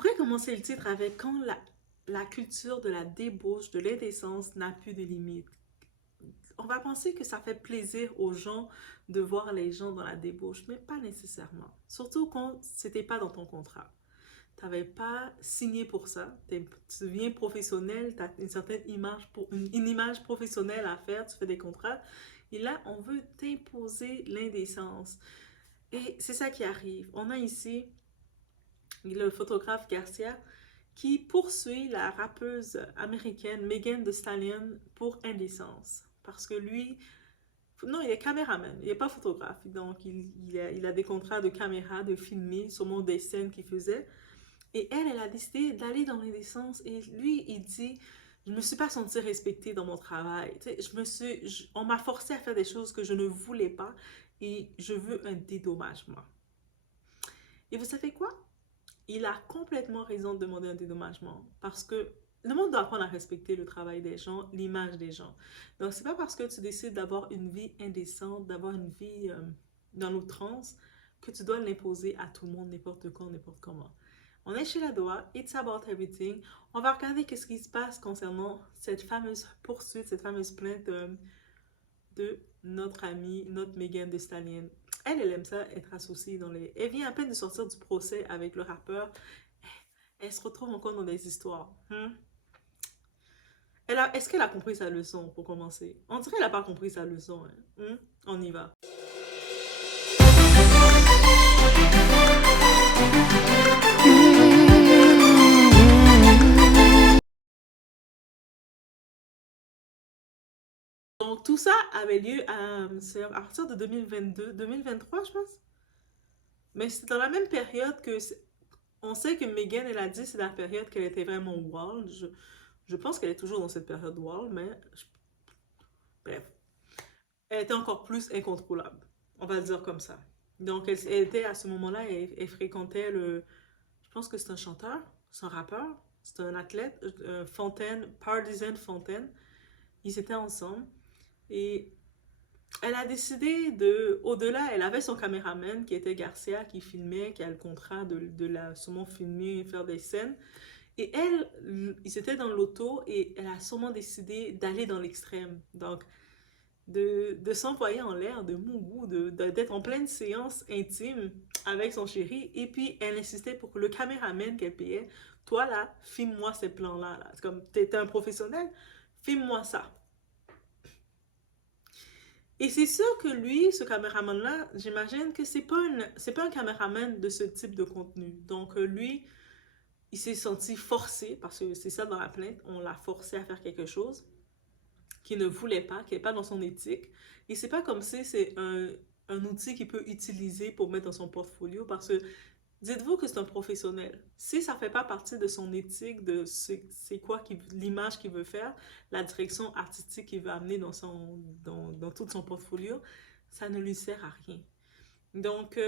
pourrait commencer le titre avec quand la culture de la débauche, de l'indécence n'a plus de limites. On va penser que ça fait plaisir aux gens de voir les gens dans la débauche, mais pas nécessairement. Surtout quand c'était pas dans ton contrat. Tu n'avais pas signé pour ça. Tu deviens professionnel, tu as une certaine image, une image professionnelle à faire, tu fais des contrats. Et là, on veut t'imposer l'indécence. Et c'est ça qui arrive. On a ici le photographe Garcia qui poursuit la rappeuse américaine Megan Thee Stallion pour indécence. Parce que lui, non, il est caméraman, il n'est pas photographe. Donc, il a des contrats de caméra, de filmer, sûrement des scènes qu'il faisait. Et elle a décidé d'aller dans l'indécence. Et lui, il dit, je ne me suis pas sentie respectée dans mon travail. Tu sais, on m'a forcé à faire des choses que je ne voulais pas et je veux un dédommagement. Et vous savez quoi? Il a complètement raison de demander un dédommagement parce que le monde doit apprendre à respecter le travail des gens, l'image des gens. Donc, c'est pas parce que tu décides d'avoir une vie indécente, d'avoir une vie dans l'outrance, que tu dois l'imposer à tout le monde, n'importe quand, n'importe comment. On est chez la DOA, It's About Everything. On va regarder qu'est-ce qui se passe concernant cette fameuse poursuite, cette fameuse plainte de notre amie, notre Megan Thee Stallion. Elle aime ça être associée dans les... Elle vient à peine de sortir du procès avec le rappeur. Elle se retrouve encore dans des histoires. Est-ce qu'elle a compris sa leçon, pour commencer? On dirait qu'elle n'a pas compris sa leçon. On y va. Donc, tout ça avait lieu à partir de 2022, 2023, je pense. Mais c'est dans la même période que... On sait que Megan, elle a dit c'est la période qu'elle était vraiment wild. Je pense qu'elle est toujours dans cette période wild, mais... Bref. Elle était encore plus incontrôlable. On va le dire comme ça. Donc, elle était à ce moment-là, elle fréquentait le... Je pense que c'est un chanteur, c'est un rappeur, c'est un athlète, Fontaine, Partisan Fontaine. Ils étaient ensemble. Et elle a décidé de, au-delà, elle avait son caméraman qui était Garcia, qui filmait, qui a le contrat de la sûrement filmer, faire des scènes. Et elle, ils étaient dans l'auto et elle a sûrement décidé d'aller dans l'extrême. Donc, de s'envoyer en l'air, de mougou, d'être en pleine séance intime avec son chéri. Et puis, elle insistait pour que le caméraman qu'elle payait, toi là, filme-moi ces plans-là. Là. C'est comme, t'es un professionnel, filme-moi ça. Et c'est sûr que lui, ce caméraman-là, j'imagine que c'est pas un caméraman de ce type de contenu. Donc, lui, il s'est senti forcé, parce que c'est ça dans la plainte, on l'a forcé à faire quelque chose qu'il ne voulait pas, qui n'est pas dans son éthique. Et c'est pas comme si c'est un outil qu'il peut utiliser pour mettre dans son portfolio, parce que dites-vous que c'est un professionnel. Si ça ne fait pas partie de son éthique, de c'est quoi l'image qu'il veut faire, la direction artistique qu'il veut amener dans tout son portfolio, ça ne lui sert à rien. Donc,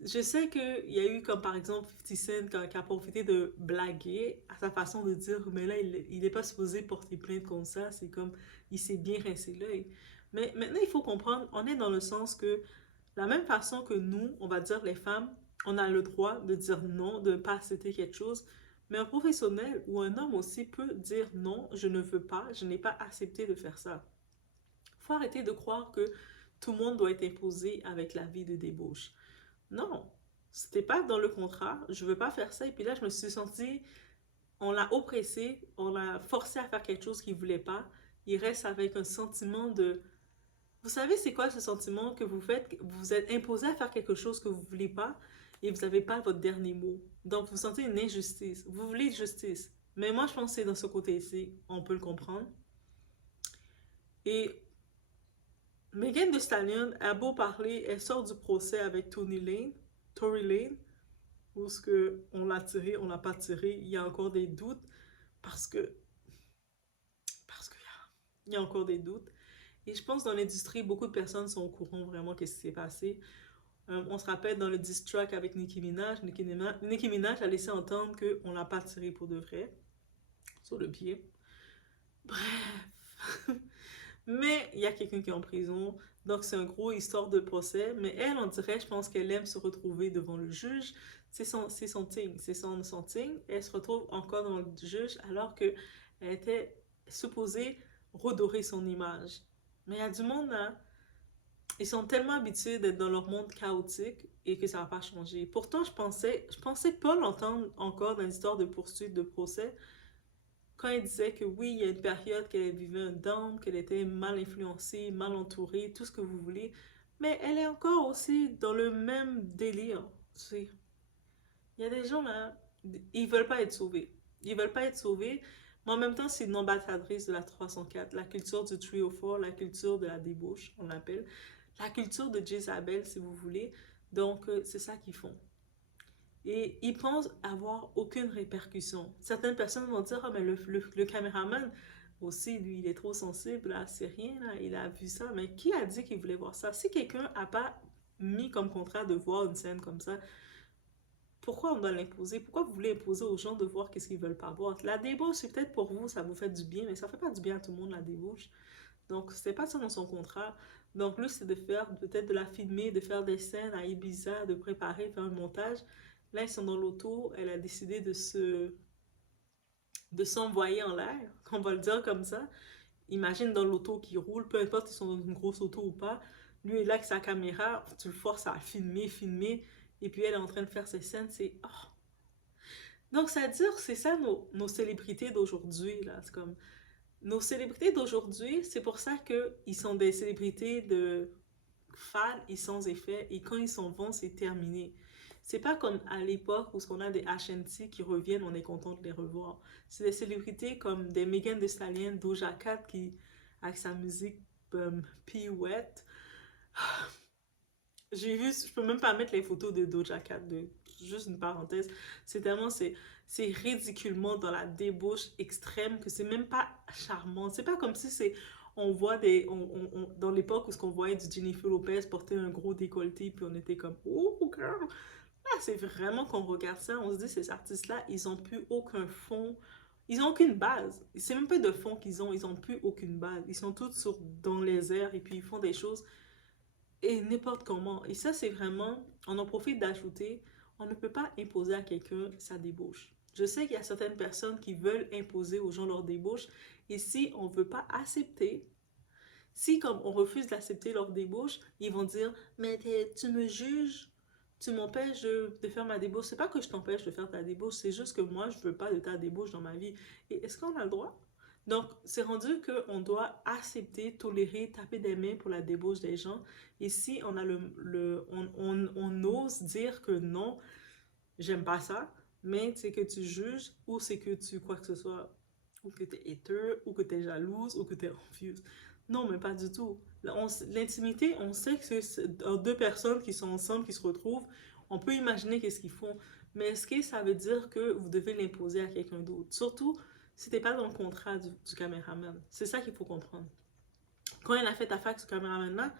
je sais qu'il y a eu comme par exemple 50 Cent qui a profité de blaguer à sa façon de dire mais là il n'est pas supposé porter plainte comme ça, c'est comme il s'est bien rincé l'œil. Mais maintenant il faut comprendre, on est dans le sens que la même façon que nous, on va dire les femmes, on a le droit de dire non, de ne pas accepter quelque chose, mais un professionnel ou un homme aussi peut dire non, je ne veux pas, je n'ai pas accepté de faire ça. Il faut arrêter de croire que tout le monde doit être imposé avec la vie de débauche. Non, c'était pas dans le contrat, je veux pas faire ça. Et puis là, je me suis sentie, on l'a oppressé, on l'a forcé à faire quelque chose qu'il voulait pas. Il reste avec un sentiment de... Vous savez, c'est quoi ce sentiment que vous faites? Vous êtes imposé à faire quelque chose que vous voulez pas et vous n'avez pas votre dernier mot. Donc, vous sentez une injustice. Vous voulez justice. Mais moi, je pense que c'est dans ce côté-ci, on peut le comprendre. Et Megan Thee Stallion a beau parler, elle sort du procès avec Tory Lane, où ce que on l'a tiré, on l'a pas tiré, il y a encore des doutes parce que parce qu'il y a encore des doutes. Et je pense que dans l'industrie, beaucoup de personnes sont au courant vraiment de ce qui s'est passé. On se rappelle dans le diss track avec Nicki Minaj, Nicki Minaj a laissé entendre qu'on l'a pas tiré pour de vrai, sur le pied. Bref. Mais il y a quelqu'un qui est en prison, donc c'est un gros histoire de procès. Mais elle, on dirait, je pense qu'elle aime se retrouver devant le juge, c'est son signe, c'est son signe. Et elle se retrouve encore dans le juge alors qu'elle était supposée redorer son image. Mais il y a du monde là, ils sont tellement habitués d'être dans leur monde chaotique et que ça va pas changer. Pourtant, je pensais pas l'entendre encore dans l'histoire de poursuite, de procès, quand elle disait que oui, il y a une période qu'elle vivait un down, qu'elle était mal influencée, mal entourée, tout ce que vous voulez, mais elle est encore aussi dans le même délire. Tu sais, il y a des gens là, ils veulent pas être sauvés. Ils veulent pas être sauvés, mais en même temps, c'est une ambassadrice de la 304, la culture du 304, la culture de la débauche, on l'appelle, la culture de Jezabel, si vous voulez. Donc, c'est ça qu'ils font. Et ils pensent avoir aucune répercussion. Certaines personnes vont dire, ah, mais le caméraman aussi, lui, il est trop sensible, là, c'est rien, là, il a vu ça. Mais qui a dit qu'il voulait voir ça? Si quelqu'un n'a pas mis comme contrat de voir une scène comme ça, pourquoi on doit l'imposer? Pourquoi vous voulez imposer aux gens de voir qu'est-ce qu'ils veulent pas voir? La débauche, c'est peut-être pour vous, ça vous fait du bien, mais ça fait pas du bien à tout le monde, la débauche. Donc, c'est pas ça dans son contrat. Donc, lui, c'est de faire, peut-être de la filmer, de faire des scènes à Ibiza, de préparer, faire un montage. Là, ils sont dans l'auto, elle a décidé de s'envoyer en l'air, qu'on va le dire comme ça. Imagine dans l'auto qui roule, peu importe s'ils sont dans une grosse auto ou pas. Lui est là avec sa caméra, tu le forces à filmer, filmer, et puis elle est en train de faire ses scènes, c'est... Oh. Donc, ça veut dire, c'est ça nos célébrités d'aujourd'hui, là. C'est comme... Nos célébrités d'aujourd'hui, c'est pour ça qu'ils sont des célébrités de fades et sans effet, et quand ils s'en vont, c'est terminé. C'est pas comme à l'époque où on a des HNT qui reviennent, on est content de les revoir. C'est des célébrités comme des Megan Thee Stallion, Doja Cat qui, avec sa musique P-Wet. J'ai vu, je peux même pas mettre les photos de Doja Cat, juste une parenthèse. C'est tellement, c'est ridiculement dans la débauche extrême que c'est même pas charmant. C'est pas comme si c'est, on voit des, dans l'époque où ce qu'on voyait du Jennifer Lopez porter un gros décolleté puis on était comme, oh girl. Là, c'est vraiment qu'on regarde ça, on se dit, ces artistes-là, ils ont plus aucun fond. Ils ont aucune base. C'est même pas de fond qu'ils ont, ils ont plus aucune base. Ils sont tous dans les airs et puis ils font des choses et n'importe comment. Et ça, c'est vraiment, on en profite d'ajouter, on ne peut pas imposer à quelqu'un sa débauche. Je sais qu'il y a certaines personnes qui veulent imposer aux gens leur débauche, et si on ne veut pas accepter, si comme on refuse d'accepter leur débauche, ils vont dire, mais tu me juges, tu m'empêches de faire ma débauche. C'est pas que je t'empêche de faire ta débauche, c'est juste que moi, je veux pas de ta débauche dans ma vie. Et est-ce qu'on a le droit? Donc, c'est rendu qu'on doit accepter, tolérer, taper des mains pour la débauche des gens. Et si on a on ose dire que non, j'aime pas ça, mais c'est que tu juges ou c'est que tu quoi que ce soit, ou que tu es hater, ou que tu es jalouse, ou que tu es envieuse. Non, mais pas du tout. L'intimité, on sait que c'est deux personnes qui sont ensemble, qui se retrouvent, on peut imaginer qu'est-ce qu'ils font. Mais est-ce que ça veut dire que vous devez l'imposer à quelqu'un d'autre? Surtout, si t'es pas dans le contrat du caméraman. C'est ça qu'il faut comprendre. Quand elle a fait affaire avec ce caméraman-là,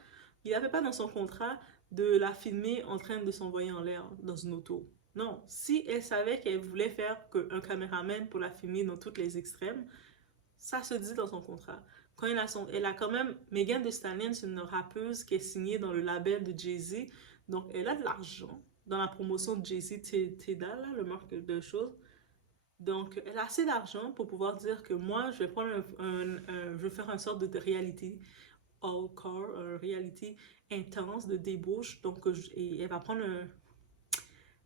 il n'avait pas dans son contrat de la filmer en train de s'envoyer en l'air dans une auto. Non, si elle savait qu'elle voulait faire un caméraman pour la filmer dans tous les extrêmes, ça se dit dans son contrat. Quand elle a quand même, Megan Thee Stallion, c'est une rappeuse qui est signée dans le label de Jay-Z, donc elle a de l'argent dans la promotion de Jay-Z, Teda, là, le marque de choses. Donc, elle a assez d'argent pour pouvoir dire que moi, je vais prendre je vais faire une sorte de réalité all-core, réalité intense de débauche. Donc, et elle va prendre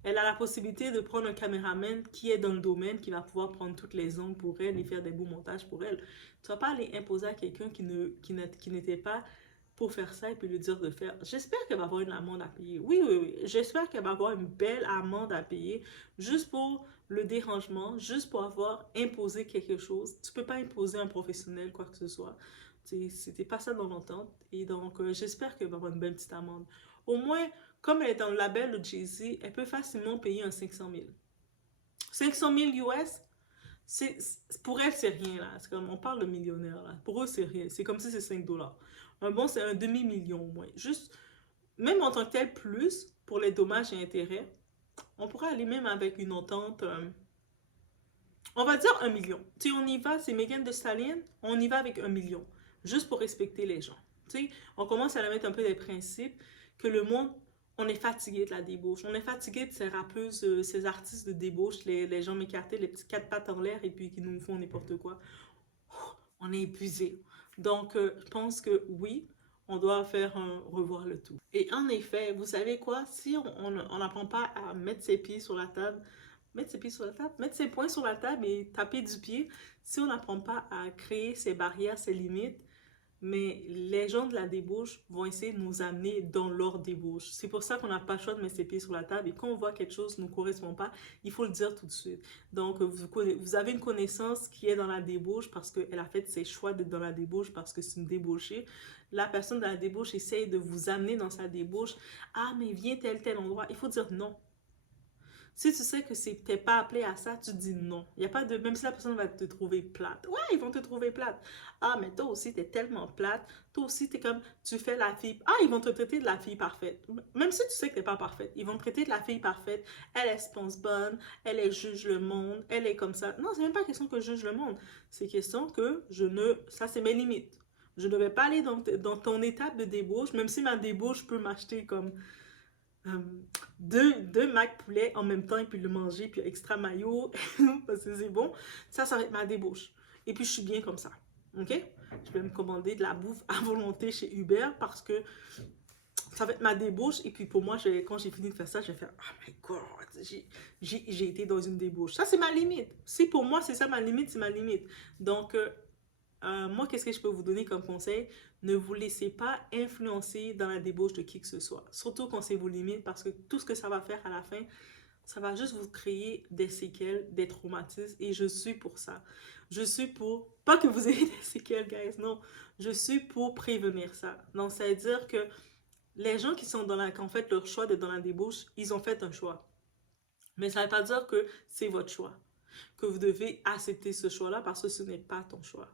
elle a la possibilité de prendre un caméraman qui est dans le domaine, qui va pouvoir prendre toutes les angles pour elle et faire des beaux montages pour elle. Tu vas pas aller imposer à quelqu'un qui n'était pas pour faire ça et puis lui dire de faire. J'espère qu'elle va avoir une amende à payer. Oui, oui, oui. J'espère qu'elle va avoir une belle amende à payer juste pour le dérangement, juste pour avoir imposé quelque chose. Tu peux pas imposer un professionnel quoi que ce soit. C'était pas ça dans l'entente. Et donc, j'espère qu'elle va avoir une belle petite amende. Au moins, comme elle est dans le label de Jay-Z, elle peut facilement payer un 500 000. 500 000 US, pour elle, c'est rien, là. C'est comme, on parle de millionnaire, là. Pour eux, c'est rien. C'est comme si c'est 5 $. Bon, c'est un demi-million au moins. Juste, même en tant que tel, plus, pour les dommages et intérêts, on pourrait aller même avec une entente, on va dire 1 million. Tu sais, on y va, c'est Megan Thee Stallion, on y va avec 1 million. Juste pour respecter les gens. Tu sais, on commence à la mettre un peu des principes que le monde, on est fatigué de la débauche. On est fatigué de ces rappeuses, ces artistes de débauche, les jambes écartées, les petits quatre pattes en l'air et puis qui nous font n'importe quoi. On est épuisé. Donc, je pense que oui, on doit faire un revoir le tout. Et en effet, vous savez quoi? Si on n'apprend pas à mettre ses pieds sur la table, mettre ses pieds sur la table, mettre ses poings sur la table et taper du pied, si on n'apprend pas à créer ses barrières, ses limites, mais les gens de la débauche vont essayer de nous amener dans leur débauche. C'est pour ça qu'on n'a pas le choix de mettre ses pieds sur la table. Et quand on voit quelque chose ne nous correspond pas, il faut le dire tout de suite. Donc, vous avez une connaissance qui est dans la débauche parce qu'elle a fait ses choix d'être dans la débauche parce que c'est une débauchée. La personne dans la débauche essaye de vous amener dans sa débauche. Ah, mais viens tel endroit. Il faut dire non. Si tu sais que t'es pas appelé à ça, tu dis non. Il y a pas de... Même si la personne va te trouver plate. Ouais, ils vont te trouver plate. Ah, mais toi aussi, t'es tellement plate. Toi aussi, t'es comme... Tu fais la fille... Ah, ils vont te traiter de la fille parfaite. Même si tu sais que t'es pas parfaite. Ils vont te traiter de la fille parfaite. Elle se pense bonne. Elle juge le monde. Elle est comme ça. Non, c'est même pas question que je juge le monde. C'est question que je ne... Ça, c'est mes limites. Je ne vais pas aller dans ton étape de débauche, même si ma débauche peut m'acheter comme euh, deux Mac poulet en même temps et puis le manger, puis extra mayo, parce que c'est bon. Ça va être ma débauche. Et puis, je suis bien comme ça. OK? Je vais me commander de la bouffe à volonté chez Uber parce que ça va être ma débauche. Et puis, pour moi, quand j'ai fini de faire ça, je vais faire oh my God, j'ai été dans une débauche. Ça, c'est ma limite. Si pour moi, c'est ça ma limite, c'est ma limite. Donc, moi, qu'est-ce que je peux vous donner comme conseil? Ne vous laissez pas influencer dans la débauche de qui que ce soit. Surtout quand c'est vos limites, parce que tout ce que ça va faire à la fin, ça va juste vous créer des séquelles, des traumatismes. Et je suis pour ça. Je suis pour... Pas que vous ayez des séquelles, guys, non. Je suis pour prévenir ça. Donc, ça veut dire que les gens qui sont qui ont fait leur choix d'être dans la débauche, ils ont fait un choix. Mais ça ne veut pas dire que c'est votre choix. Que vous devez accepter ce choix-là parce que ce n'est pas ton choix.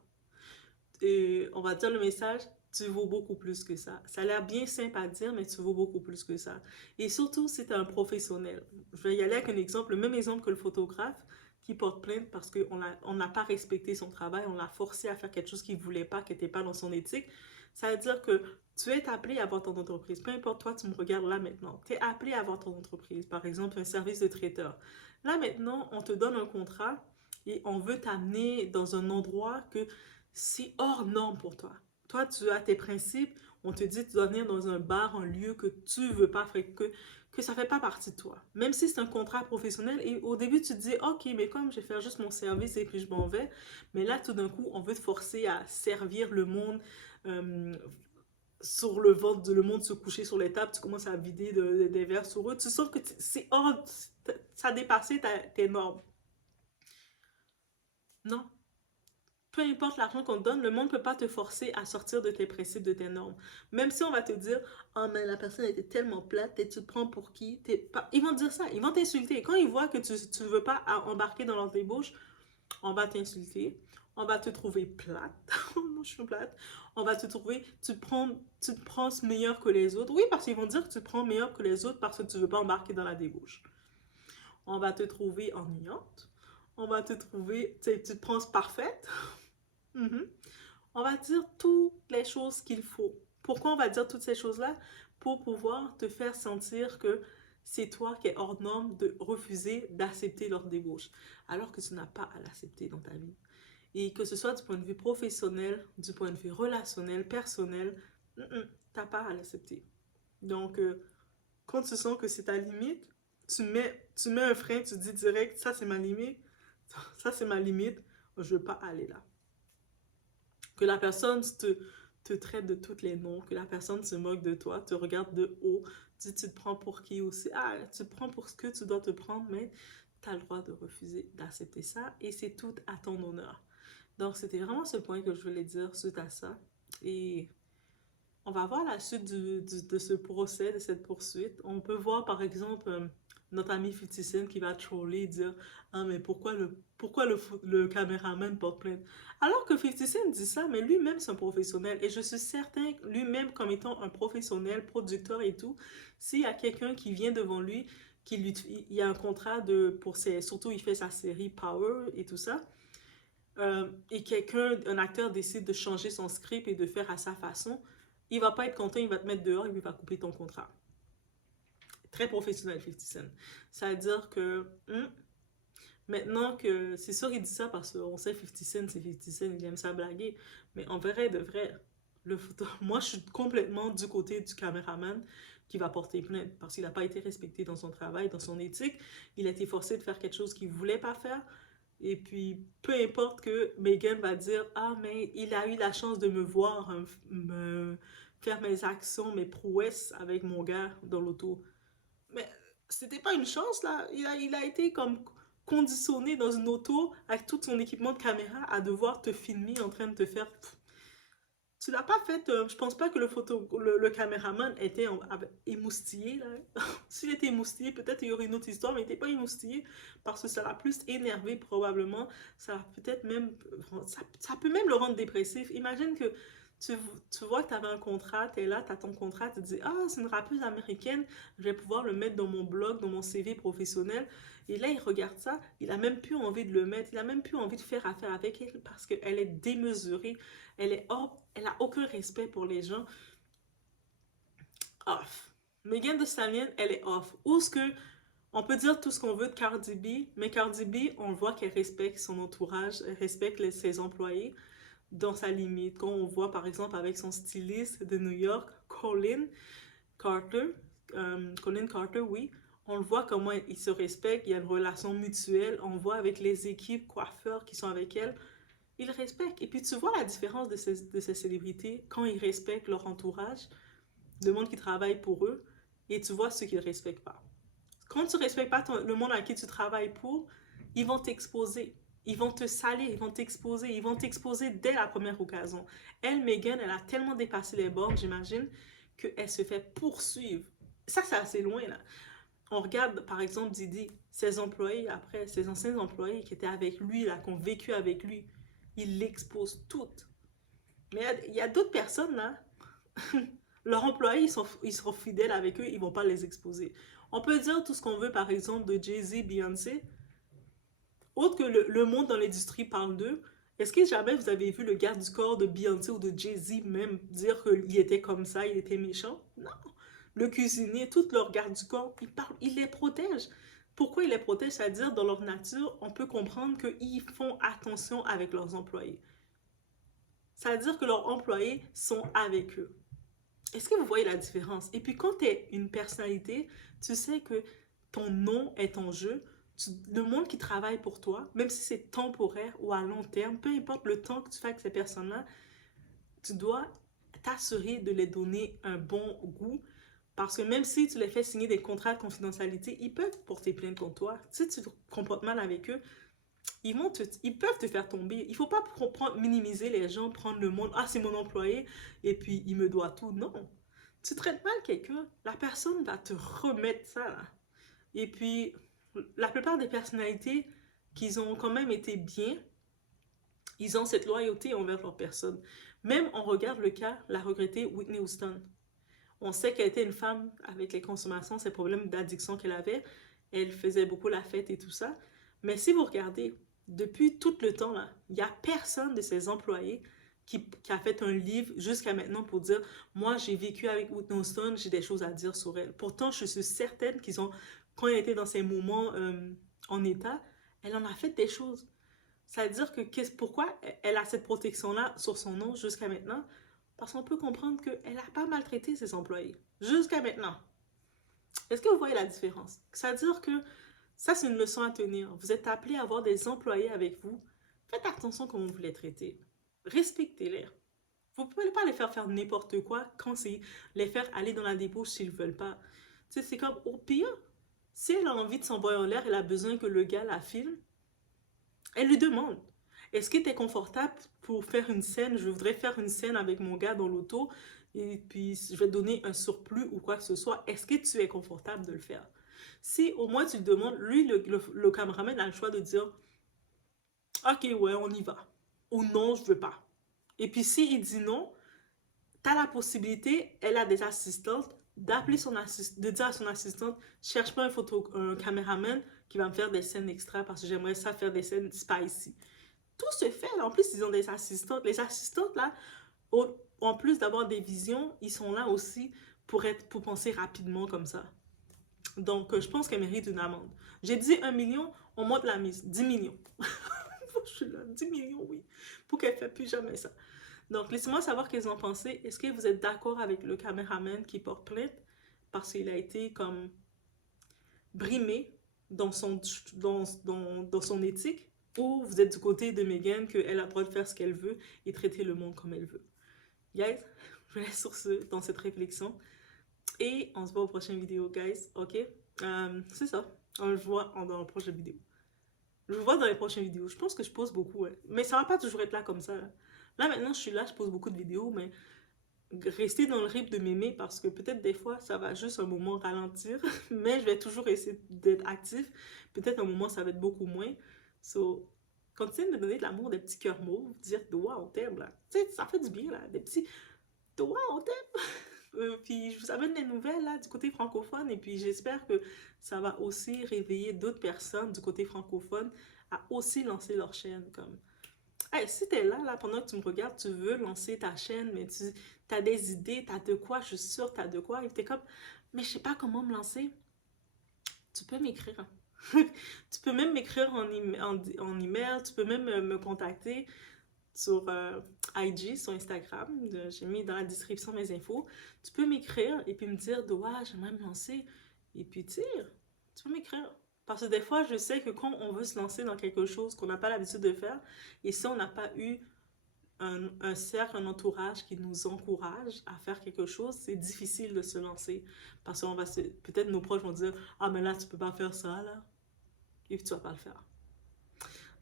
Et on va dire le message, tu vaux beaucoup plus que ça. Ça a l'air bien simple à dire, mais tu vaux beaucoup plus que ça. Et surtout, si tu es un professionnel. Je vais y aller avec un exemple, le même exemple que le photographe qui porte plainte parce qu'on n'a pas respecté son travail, on l'a forcé à faire quelque chose qu'il ne voulait pas, qui n'était pas dans son éthique. Ça veut dire que tu es appelé à avoir ton entreprise. Peu importe toi, tu me regardes là maintenant. Tu es appelé à avoir ton entreprise. Par exemple, un service de traiteur. Là maintenant, on te donne un contrat et on veut t'amener dans un endroit que c'est hors norme pour toi. Toi, tu as tes principes. On te dit que tu dois venir dans un bar, un lieu que tu veux pas fréquenter, que ça fait pas partie de toi. Même si c'est un contrat professionnel et au début, tu te dis, OK, mais comme je vais faire juste mon service et puis je m'en vais. Mais là, tout d'un coup, on veut te forcer à servir le monde sur le ventre, le monde se coucher sur les tables, tu commences à vider des verres sur eux. Tu sens que c'est hors, ça a dépassé tes normes. Non, peu importe l'argent qu'on te donne, le monde ne peut pas te forcer à sortir de tes principes, de tes normes. Même si on va te dire, oh mais la personne était tellement plate, tu te prends pour qui? Pas... Ils vont te dire ça, ils vont t'insulter. Quand ils voient que tu ne veux pas embarquer dans leur débauche, on va t'insulter, on va te trouver plate. Moi, je suis plate. On va te trouver, tu te prends meilleur que les autres. Oui, parce qu'ils vont dire que tu te prends meilleur que les autres parce que tu ne veux pas embarquer dans la débauche. On va te trouver ennuyante. On va te trouver, tu te prends parfaite. Mhm. On va dire toutes les choses qu'il faut. Pourquoi on va dire toutes ces choses-là? Pour pouvoir te faire sentir que c'est toi qui es hors norme de refuser d'accepter leur débauche, alors que tu n'as pas à l'accepter dans ta vie. Et que ce soit du point de vue professionnel, du point de vue relationnel, personnel, tu n'as pas à l'accepter. Donc, quand tu sens que c'est ta limite, tu mets un frein, tu dis direct, ça c'est ma limite, ça c'est ma limite, je ne veux pas aller là. Que la personne te traite de tous les noms, que la personne se moque de toi, te regarde de haut, tu te prends pour qui aussi. Ah, tu te prends pour ce que tu dois te prendre, mais tu as le droit de refuser d'accepter ça et c'est tout à ton honneur. Donc, c'était vraiment ce point que je voulais dire suite à ça. Et on va voir la suite de ce procès, de cette poursuite. On peut voir, par exemple, notre ami 50 Cent qui va troller et dire ah, mais pourquoi le caméraman porte plainte? Alors que 50 Cent dit ça, mais lui-même, c'est un professionnel. Et je suis certain, lui-même, comme étant un professionnel, producteur et tout, s'il y a quelqu'un qui vient devant lui, il y a un contrat surtout il fait sa série Power et tout ça, et un acteur décide de changer son script et de faire à sa façon, il va pas être content, il va te mettre dehors et puis il va couper ton contrat. très professionnel, 50 Cent. C'est-à-dire que maintenant que, c'est sûr il dit ça parce qu'on sait 50 Cent, c'est 50 Cent, il aime ça blaguer, mais en vrai de vrai, moi je suis complètement du côté du caméraman qui va porter plainte parce qu'il n'a pas été respecté dans son travail, dans son éthique, il a été forcé de faire quelque chose qu'il ne voulait pas faire, et puis peu importe que Megan va dire ah mais il a eu la chance de me voir me faire mes actions, mes prouesses avec mon gars dans l'auto. Mais c'était pas une chance, là. Il a été comme conditionné dans une auto avec tout son équipement de caméra à devoir te filmer en train de te faire. Tu l'as pas fait. Je pense pas que le caméraman était émoustillé, là. S'il était émoustillé, peut-être il y aurait une autre histoire, mais il n'était pas émoustillé parce que ça l'a plus énervé, probablement. Ça peut-être même. Ça peut même le rendre dépressif. Imagine que tu, tu vois que tu avais un contrat, tu es là, tu as ton contrat, tu te dis ah, c'est une rappeuse américaine, je vais pouvoir le mettre dans mon blog, dans mon CV professionnel. Et là, il regarde ça, il a même plus envie de le mettre, il a même plus envie de faire affaire avec elle parce qu'elle est démesurée, elle a aucun respect pour les gens. Off. Megan Thee Stallion, elle est off. Ou ce que on peut dire tout ce qu'on veut de Cardi B, mais Cardi B, on voit qu'elle respecte son entourage, elle respecte ses employés dans sa limite. Quand on voit par exemple avec son styliste de New York, Carter, Colin Carter, oui, on le voit comment il se respecte, il y a une relation mutuelle, on voit avec les équipes coiffeurs qui sont avec elle, ils respectent. Et puis tu vois la différence de ces célébrités quand ils respectent leur entourage, le monde qui travaille pour eux, et tu vois ceux qu'ils ne respectent pas. Quand tu ne respectes pas le monde à qui tu travailles pour, ils vont t'exposer. Ils vont te salir, ils vont t'exposer dès la première occasion. Elle, Megan, elle a tellement dépassé les bornes, j'imagine, qu'elle se fait poursuivre. Ça, c'est assez loin, là. On regarde, par exemple, Didi, ses employés, après, ses anciens employés qui étaient avec lui, là, qui ont vécu avec lui, il l'expose toutes. Mais il y a d'autres personnes, là, leurs employés, ils seront fidèles avec eux, ils vont pas les exposer. On peut dire tout ce qu'on veut, par exemple, de Jay-Z, Beyoncé. Autre que le monde dans l'industrie parle d'eux, est-ce que jamais vous avez vu le garde du corps de Beyoncé ou de Jay-Z même dire qu'il était comme ça, il était méchant? Non. Le cuisinier, tout leur garde du corps, ils les protègent. Pourquoi ils les protègent? C'est-à-dire, dans leur nature, on peut comprendre qu'ils font attention avec leurs employés. C'est-à-dire que leurs employés sont avec eux. Est-ce que vous voyez la différence? Et puis quand tu es une personnalité, tu sais que ton nom est en jeu. Le monde qui travaille pour toi, même si c'est temporaire ou à long terme, peu importe le temps que tu fais avec ces personnes-là, tu dois t'assurer de les donner un bon goût. Parce que même si tu les fais signer des contrats de confidentialité, ils peuvent porter plainte contre toi. Si tu te comportes mal avec eux, ils peuvent te faire tomber. Il ne faut pas minimiser les gens, prendre le monde. Ah, c'est mon employé et puis il me doit tout. Non. Tu traites mal quelqu'un, la personne va te remettre ça, là. Et puis, la plupart des personnalités qui ont quand même été bien, ils ont cette loyauté envers leur personne. Même on regarde le cas, la regrettée Whitney Houston. On sait qu'elle était une femme avec les consommations, ces problèmes d'addiction qu'elle avait. Elle faisait beaucoup la fête et tout ça. Mais si vous regardez, depuis tout le temps, là, il n'y a personne de ses employés qui a fait un livre jusqu'à maintenant pour dire moi j'ai vécu avec Whitney Houston, j'ai des choses à dire sur elle. Pourtant, je suis certaine qu'ils ont, quand elle était dans ces moments en état, elle en a fait des choses. C'est-à-dire que pourquoi elle a cette protection-là sur son nom jusqu'à maintenant? Parce qu'on peut comprendre qu'elle n'a pas maltraité ses employés jusqu'à maintenant. Est-ce que vous voyez la différence? C'est-à-dire que ça, c'est une leçon à tenir. Vous êtes appelé à avoir des employés avec vous. Faites attention comment vous les traitez. Respectez-les. Vous ne pouvez pas les faire n'importe quoi quand c'est les faire aller dans la débauche s'ils ne veulent pas. Tu sais, c'est comme au pire, si elle a envie de s'envoyer en l'air, elle a besoin que le gars la filme, elle lui demande. Est-ce que tu es confortable pour faire une scène? Je voudrais faire une scène avec mon gars dans l'auto et puis je vais donner un surplus ou quoi que ce soit. Est-ce que tu es confortable de le faire? Si au moins tu le demandes, lui, le caméraman a le choix de dire ok, ouais, on y va. Ou non, je veux pas. Et puis s'il dit non, tu as la possibilité, elle a des assistantes, d'appeler de dire à son assistante, cherche pas un caméraman qui va me faire des scènes extra parce que j'aimerais ça faire des scènes spicy. Tout se fait. En plus, ils ont des assistantes. Les assistantes, là, en plus d'avoir des visions, ils sont là aussi pour penser rapidement comme ça. Donc, je pense qu'elle mérite une amende. J'ai dit 1 million, on monte la mise. 10 millions. Je suis là, 10 millions, oui. Pour qu'elle ne fait plus jamais ça. Donc, laissez-moi savoir ce qu'ils en pensent. Est-ce que vous êtes d'accord avec le caméraman qui porte plainte parce qu'il a été comme brimé dans son éthique, ou vous êtes du côté de Megan qu'elle a le droit de faire ce qu'elle veut et traiter le monde comme elle veut? Guys, je vous laisse sur ce, dans cette réflexion. Et on se voit aux prochaines vidéos, guys. Ok? C'est ça. On le voit dans la prochaine vidéo. Je vous vois dans les prochaines vidéos. Je pense que je pose beaucoup, ouais. Mais ça va pas toujours être là comme ça. Là, maintenant, je suis là, je pose beaucoup de vidéos, mais rester dans le rythme de m'aimer parce que peut-être des fois, ça va juste un moment ralentir, mais je vais toujours essayer d'être actif. Peut-être un moment, ça va être beaucoup moins. So, continuez de me donner de l'amour, des petits cœurs mauves, dire de wow, on t'aime, là. Tu sais, ça fait du bien, là. Des petits de wow, on t'aime. Puis je vous amène des nouvelles là du côté francophone et puis j'espère que ça va aussi réveiller d'autres personnes du côté francophone à aussi lancer leur chaîne comme hey, si t'es là pendant que tu me regardes, tu veux lancer ta chaîne mais tu as des idées, t'as de quoi, je suis sûre t'as de quoi et t'es comme mais je sais pas comment me lancer, tu peux m'écrire. Tu peux même m'écrire en email, tu peux même me contacter sur IG, sur Instagram. J'ai mis dans la description mes infos. Tu peux m'écrire et puis me dire de ouais, j'aimerais me lancer. Et puis tire, tu peux m'écrire. Parce que des fois, je sais que quand on veut se lancer dans quelque chose qu'on n'a pas l'habitude de faire, et si on n'a pas eu un cercle, un entourage qui nous encourage à faire quelque chose, c'est difficile de se lancer. Parce qu'on va peut-être nos proches vont dire ah, mais là, tu peux pas faire ça, là. Et puis tu vas pas le faire.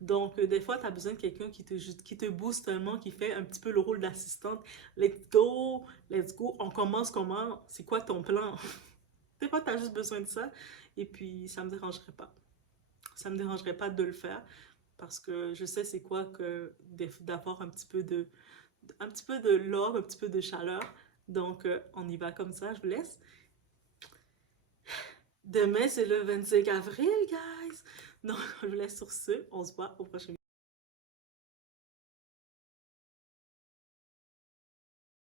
Donc, des fois, tu as besoin de quelqu'un qui te booste tellement, qui fait un petit peu le rôle d'assistante. Let's go, on commence comment? C'est quoi ton plan? Des fois, tu as juste besoin de ça. Et puis, ça me dérangerait pas. Ça me dérangerait pas de le faire parce que je sais c'est quoi que d'avoir un petit peu de love, un petit peu de chaleur. Donc, on y va comme ça, je vous laisse. Demain, c'est le 25 avril, guys! Donc, je vous laisse sur ce. On se voit au prochain vidéo.